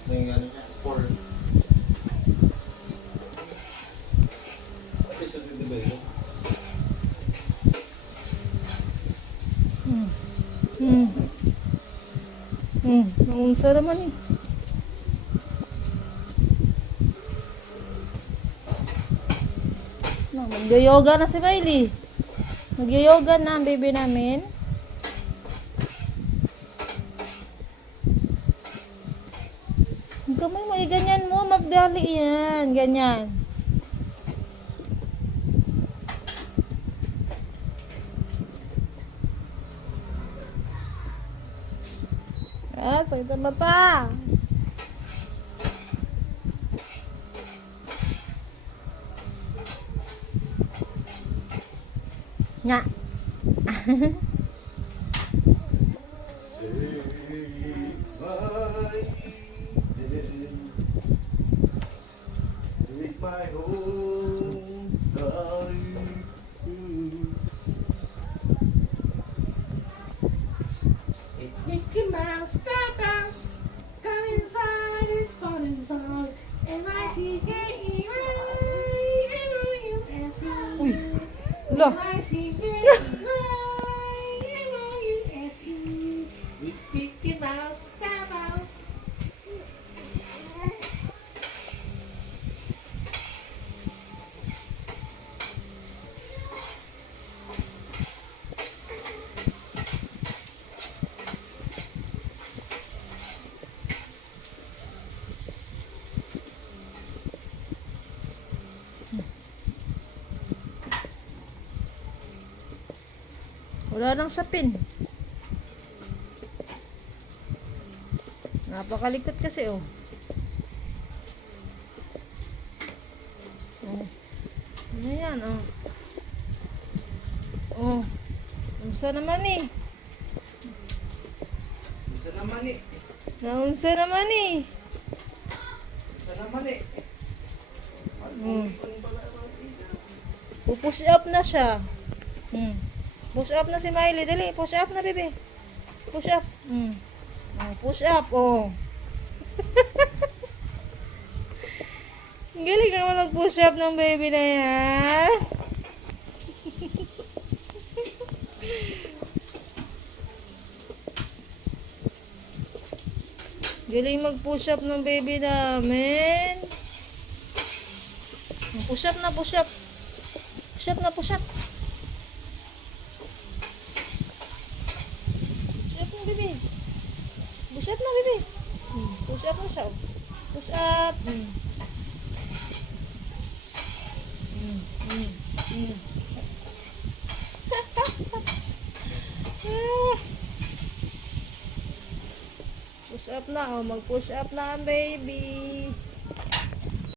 Taas na yung ano niya. 4. Pati siya didevelop. Naunsa naman eh. Mag-yoga na si Miley. Mag-yoga na ang baby namin. Ang kamay mo, ganyan mo. Mabdali yan. Ganyan. Sakit ang mata. Nga. It's Mickey Mouse, Clubhouse. Come inside, it's fun inside. M-I-C-K-E-Y-M-O-U-S-E. Uy. Lo. M-I-C-K-E-Y-M-O-U-S-E. It's Mickey Mouse, Clubhouse. Wala nang sapin. Napakalikot kasi oh. Oh. Ano yan oh. Oh. Unsa naman eh. Isa naman eh. Naunsa naman eh. Isa naman eh. Push up na siya. Push up na si Miley. Dali, push up na, bebe. Push up. Oh, push up, oh. Ang galing naman mag-push up ng baby na yan. Galing mag-push up ng baby namin. Push up na, push up. Push up na, push up. Push up na, bebe. Push up na siya. Push up. Push up na, oh. Mag-push up na ang baby.